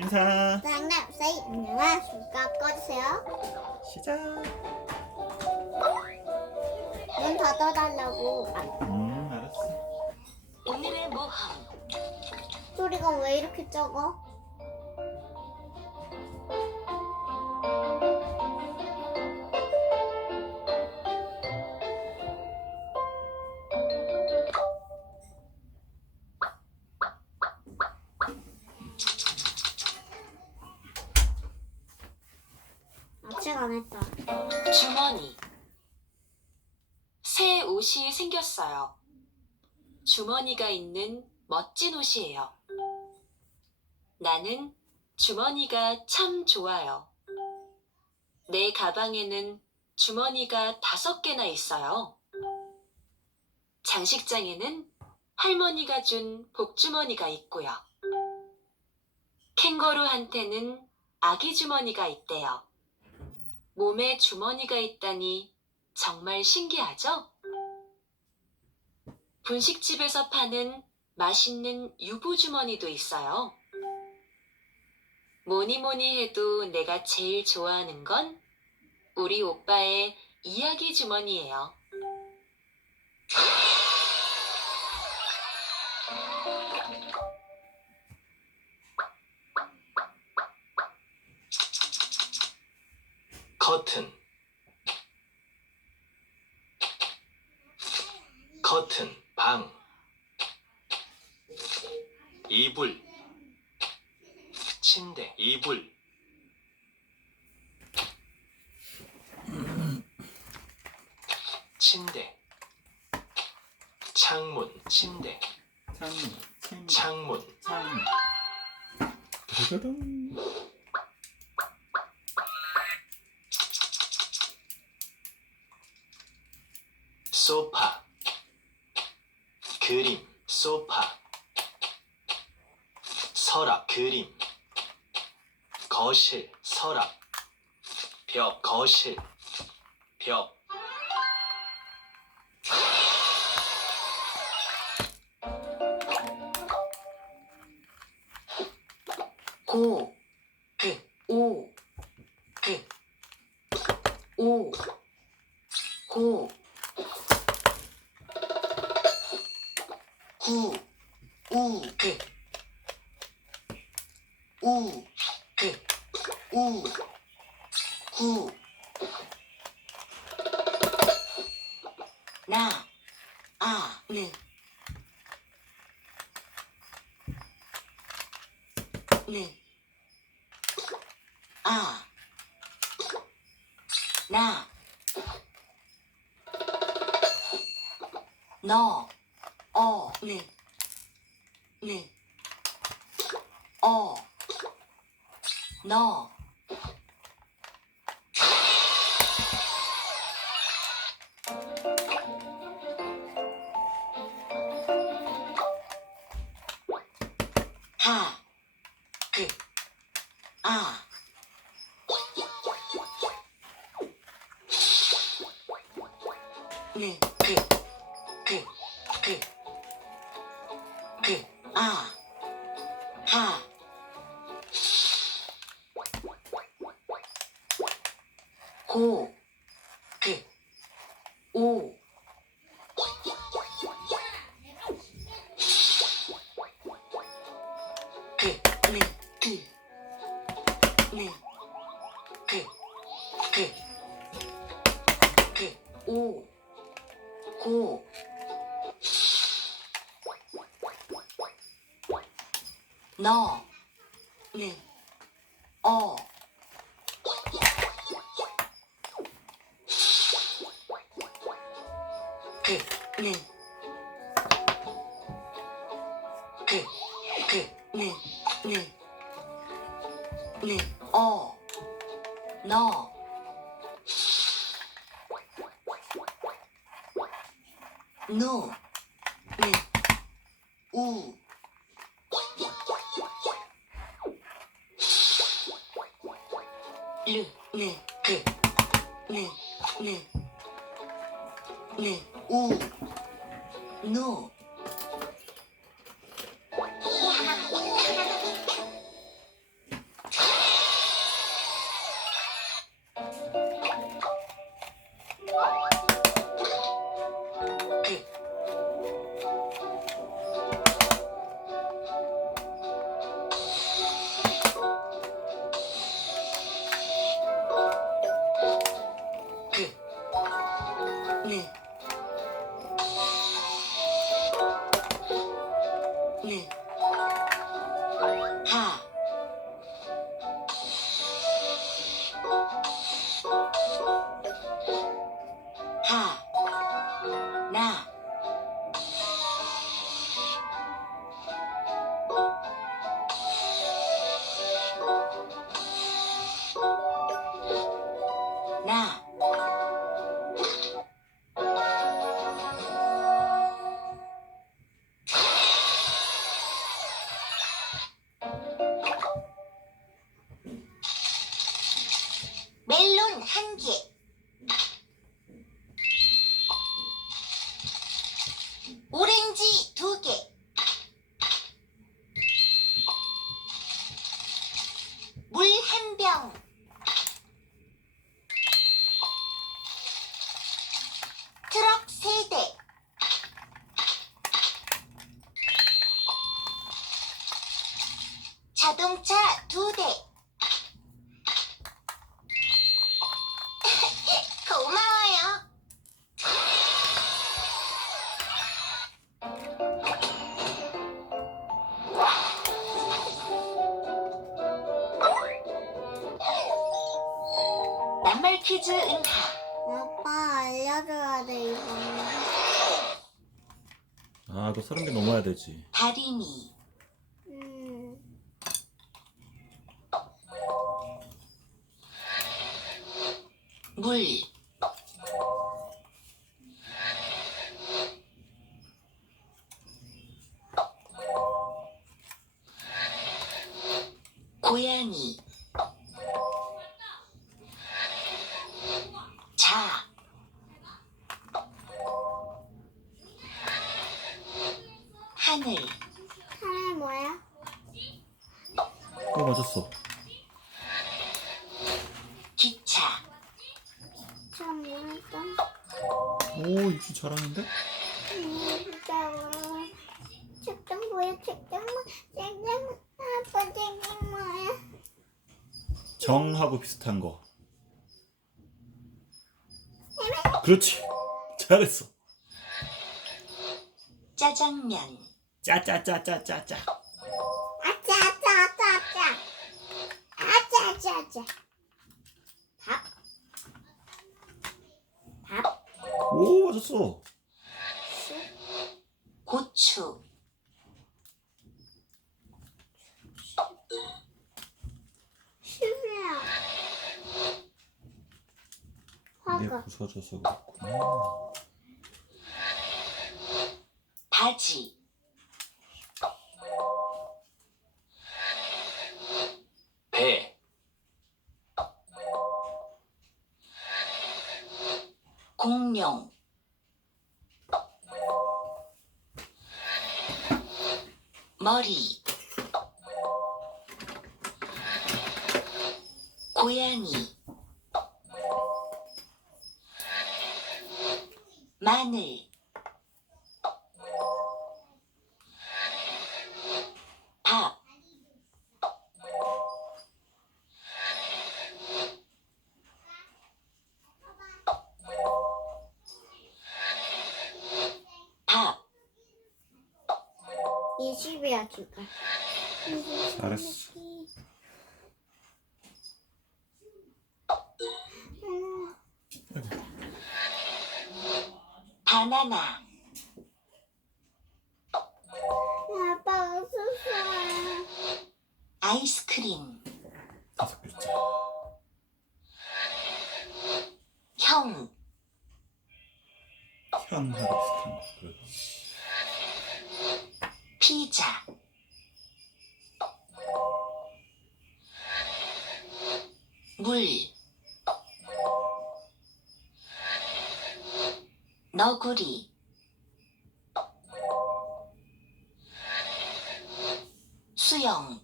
인사. 장난 세이 안녕하십니까 꺼주세요. 시작. 문 닫아달라고. 아, 음 알았어. 오늘의 모험 소리가 왜 이렇게 적어? 아직 안 했다. 주머니 새 옷이 생겼어요. 주머니가 있는 멋진 옷이에요. 나는 주머니가 참 좋아요. 내 가방에는 주머니가 다섯 개나 있어요. 장식장에는 할머니가 준 복주머니가 있고요. 캥거루한테는 아기 주머니가 있대요. 몸에 주머니가 있다니 정말 신기하죠? 분식집에서 파는 맛있는 유부 주머니도 있어요. 뭐니 뭐니 해도 내가 제일 좋아하는 건 우리 오빠의 이야기 주머니예요. 커튼. 커튼 방. 이불. 침대 이불. 침대. 창문 침대. 창문 창문. 창문두두둥 소파. 그림 소파. 서랍 그림. 거실 서랍. 벽 거실. 벽. 고, หนึ่งอ่า หน้า นอกออหนึ่งหนึ่งออนอกห้า 어, 너, 노, 네, 우, 르, 네, 그, 네, 네, 네, おのねえ Thank you. 낱말 퀴즈 응하. 아빠 알려줘야 돼 이거. 아, 너 서른 개 넘어야 되지. 다리미. 음. 물. 맞았어. 기차. 참 뭐였어? 오, 입시 잘하는데? 뭐야? 책장 뭐야? 책장 뭐? 책장 아빠 책장 뭐야? 정하고 비슷한 거. 그렇지. 잘했어. 짜장면. 짜짜짜짜짜짜. 아짜 밥? 밥? 오, 맞았어. 고추. 이게 화가 부서져서 그렇구나. 바지. 머리. 고양이. 마늘. 20이야 지금 잘했어. 음, 바나나. 아빠 웃었어 아이스크림. 다섯 글자. 형. 현하고 비슷한 거. 그렇지. 피자. 물. 너구리. 수영.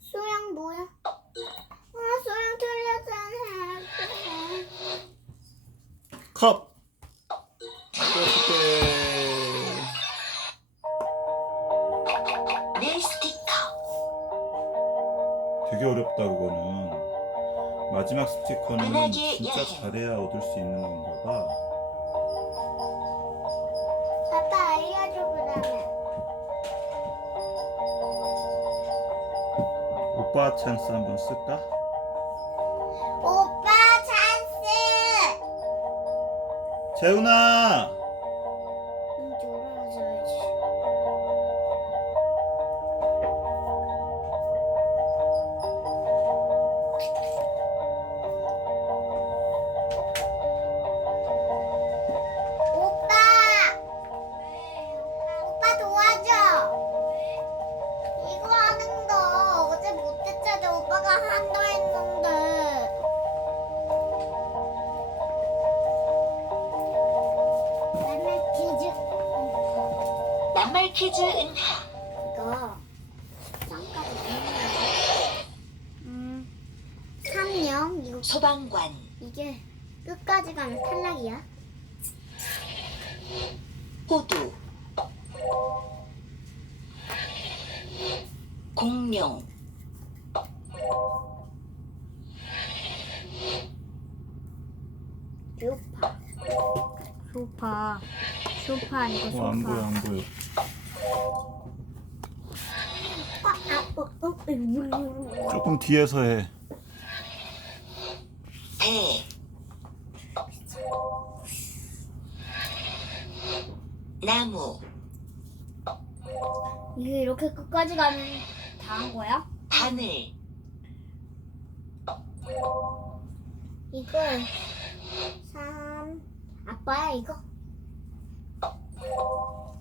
소영 뭐야? 아 소영 틀렸잖아 컵. 어떡해. 내 스티커. 되게 어렵다 그거는. 마지막 스티커는 진짜. 잘해야 얻을 수 있는 건가 봐. 아빠 알려줘 그러면 오빠 찬스 한번 쓸까? 오빠 찬스 재훈아. 퀴즈 은하. 이거 쌍까지 음, 3령 이거 소방관. 이게 끝까지 가면 탈락이야. 호두. 공룡. 묘파. 소파. 소파 아니고 소파. 어, 안 보여 안 보여. 조금 뒤에서 해. 배. 나무. 이게 이렇게 끝까지 가면 다 한 거야? 바늘. 이거 3 아빠야 이거.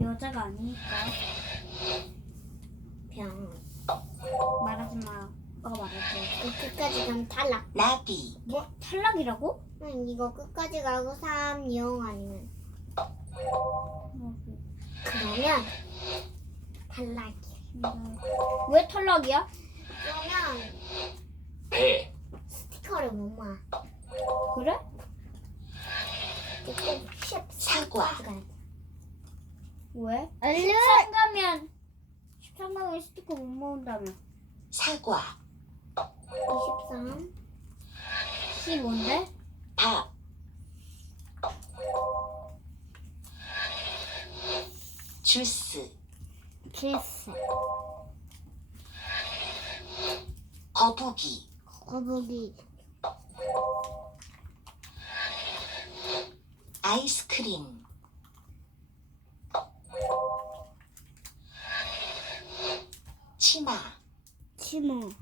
여자가 아니니까 병. 말하지 마. 아빠가 말했지. 이 끝까지 가면 탈락. 나비. 뭐 탈락이라고? 응, 이거 끝까지 가고 3, 0 아니면 그러면 탈락이야. 왜 탈락이야? 그러면 배, 스티커를 못 모아. 그래? 꼭 10, 사과. 왜? 13 가면 13 가면 스티커 못 모은다며. 사과. 23, 15인데? 밥. 주스. 키스. 거북이. 거북이, 아이스크림. 치마. 치모.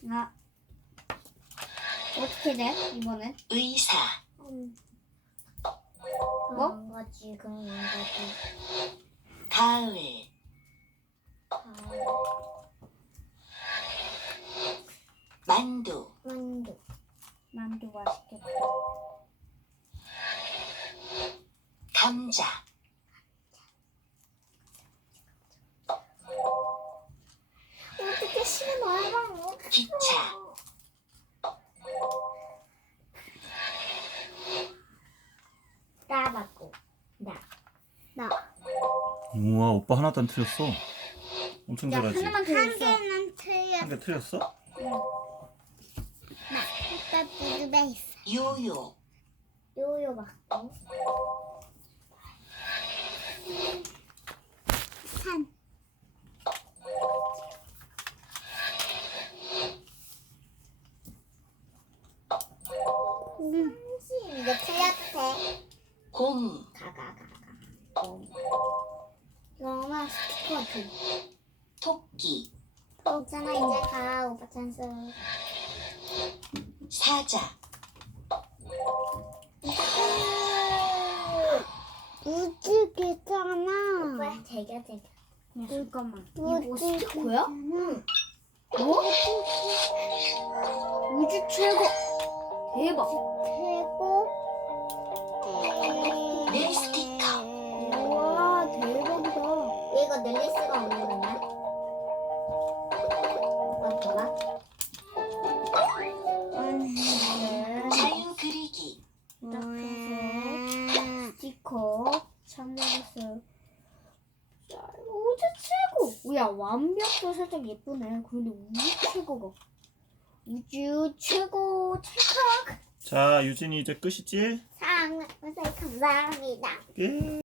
나 어떻게 돼 이번엔? 의사. 음. 뭐? 거지, 그런 거지. 가을. 아, 만두. 만두, 만두 맛있겠다. 감자. 어떻게 기차. 나 맞고, 나, 나. 우와 오빠 하나도 안 틀렸어. 엄청 야 잘하지. 하나만 더 한 있어. 개는 틀렸어. 한 개 틀렸어? 나, 일단 두 베이스. 요요. 요요 맞고. 산. 음. 이거 틀려도 돼. 곰. 가, 가, 가, 가. 어. 이거만 스티커 줘. 토끼. 있잖아, 이제 가. 오빠 찬스. 사자. 우주 괜찮아. 오빠 대겨, 대겨. 야, 잠깐만. 우주 이거 스티커야? 응. 뭐? 우주 최고. 대박. 최고. 내 스티커. 와 대박이다. 왜 이거 늘릴 수가 없는 거냐? 살짝 예쁘네. 근데 우주 최고가. 우주 최고 찰칵. 자 유진이 이제 끝이지? 사랑, 감사합니다. 끝.